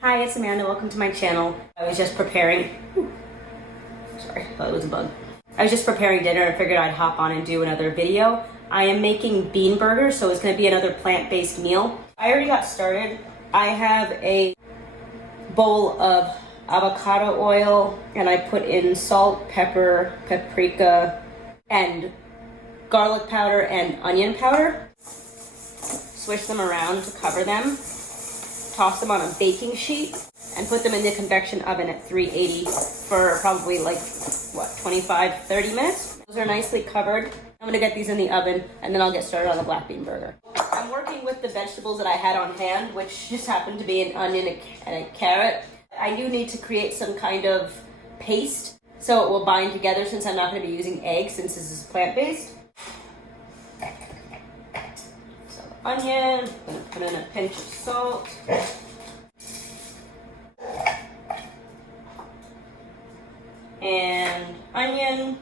Hi, it's Amanda. Welcome to my channel. I was just preparing. Sorry, I thought it was a bug. I was just preparing dinner and figured I'd hop on and do another video. I am making bean burgers, so it's going to be another plant-based meal. I already got started. I have a bowl of avocado oil, and I put in salt, pepper, paprika, and garlic powder and onion powder. Swish them around to cover them. Toss them on a baking sheet and put them in the convection oven at 380 for probably like, 25-30 minutes. Those are nicely covered. I'm gonna get these in the oven and then I'll get started on the black bean burger. I'm working with the vegetables that I had on hand, which just happened to be an onion and a carrot. I do need to create some kind of paste so it will bind together since I'm not gonna be using eggs since this is plant-based. So onion, I'm gonna put in a pinch of salt. And onion.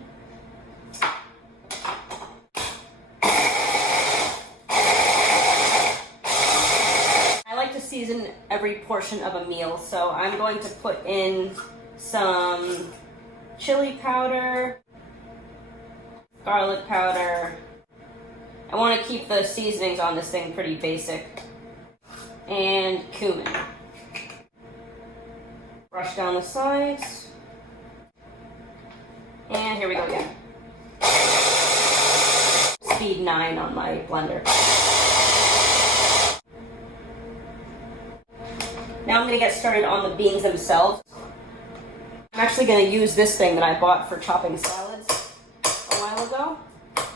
I like to season every portion of a meal, so I'm going to put in some chili powder, garlic powder. I want to keep the seasonings on this thing pretty basic. And cumin. Brush down the sides. And here we go again. Speed 9 on my blender. Now I'm going to get started on the beans themselves. I'm actually going to use this thing that I bought for chopping salads a while ago.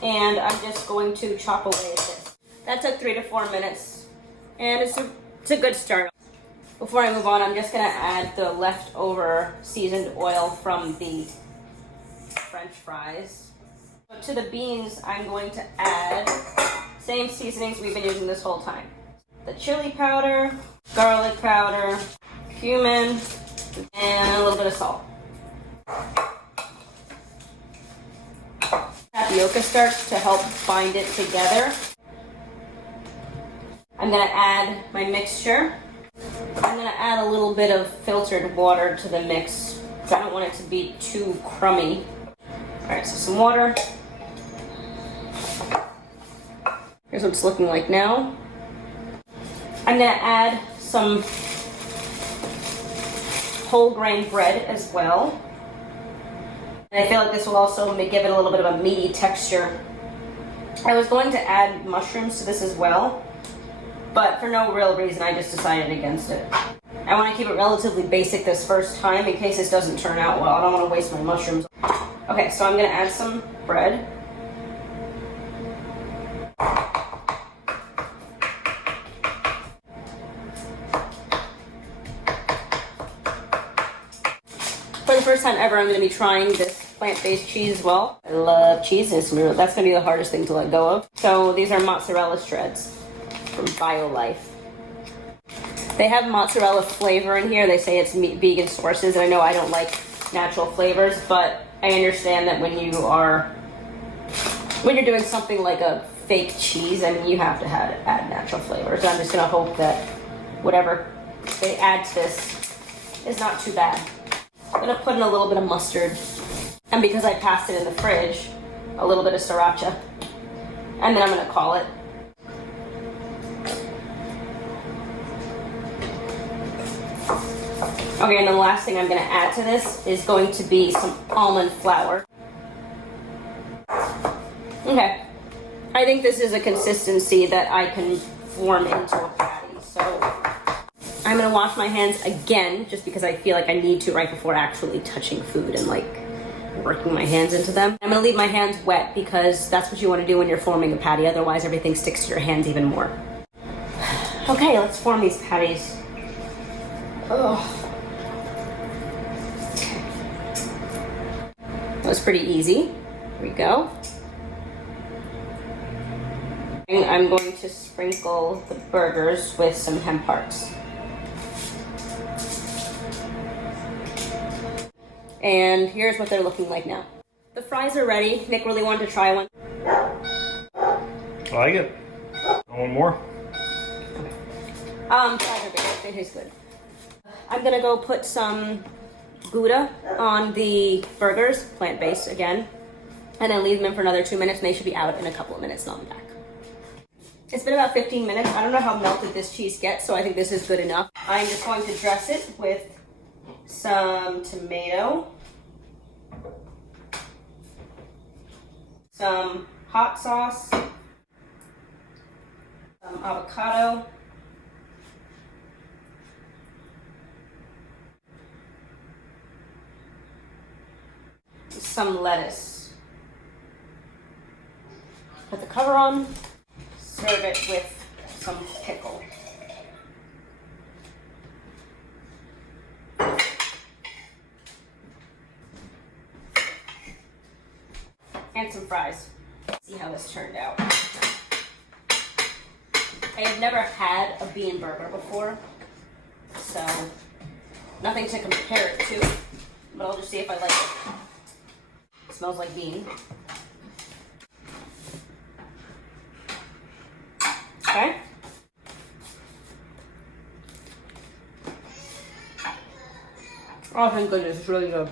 And I'm just going to chop away at this. That took 3 to 4 minutes. And it's a good start. Before I move on, I'm just going to add the leftover seasoned oil from the French fries. So to the beans, I'm going to add same seasonings we've been using this whole time. The chili powder, garlic powder, cumin, and a little bit of salt. Tapioca starch to help bind it together. I'm going to add my mixture. I'm going to add a little bit of filtered water to the mix because I don't want it to be too crummy. Alright, so some water. Here's what it's looking like now. I'm going to add some whole grain bread as well. And I feel like this will also give it a little bit of a meaty texture. I was going to add mushrooms to this as well, but for no real reason I just decided against it. I want to keep it relatively basic this first time in case this doesn't turn out well. I don't want to waste my mushrooms. Okay, so I'm going to add some bread. For the first time ever, I'm going to be trying this plant-based cheese as well. I love cheese. That's going to be the hardest thing to let go of. So these are mozzarella shreds from BioLife. They have mozzarella flavor in here. They say it's vegan sources, and I know I don't like natural flavors, but I understand that when you're doing something like a fake cheese, I mean, you have to add natural flavors. So I'm just going to hope that whatever they add to this is not too bad. I'm going to put in a little bit of mustard, and because I passed it in the fridge, a little bit of sriracha, and then I'm going to call it. Okay, and then the last thing I'm going to add to this is going to be some almond flour. Okay, I think this is a consistency that I can form into a patty. So I'm going to wash my hands again, just because I feel like I need to right before actually touching food and like working my hands into them. I'm going to leave my hands wet because that's what you want to do when you're forming a patty. Otherwise, everything sticks to your hands even more. Okay, let's form these patties. Oh. That was pretty easy. Here we go. And I'm going to sprinkle the burgers with some hemp hearts. And here's what they're looking like now. The fries are ready. Nick really wanted to try one. I like it. One more. Fries are good. They taste good. I'm gonna go put some Gouda on the burgers, plant-based again, and then leave them in for another 2 minutes, and they should be out in a couple of minutes, and I'll be back. It's been about 15 minutes. I don't know how melted this cheese gets, so I think this is good enough. I'm just going to dress it with some tomato, some hot sauce, some avocado, some lettuce. Put the cover on, serve it with some pickle. And some fries. See how this turned out. I have never had a bean burger before, so nothing to compare it to, but I'll just see if I like it. It smells like bean. Okay. Oh, thank goodness, it's really good.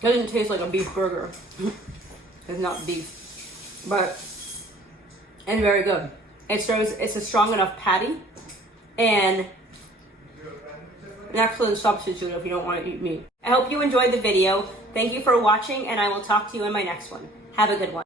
It doesn't taste like a beef burger. It's not beef, but it's very good. It's a strong enough patty and an excellent substitute if you don't want to eat meat. I hope you enjoyed the video. Thank you for watching, and I will talk to you in my next one. Have a good one.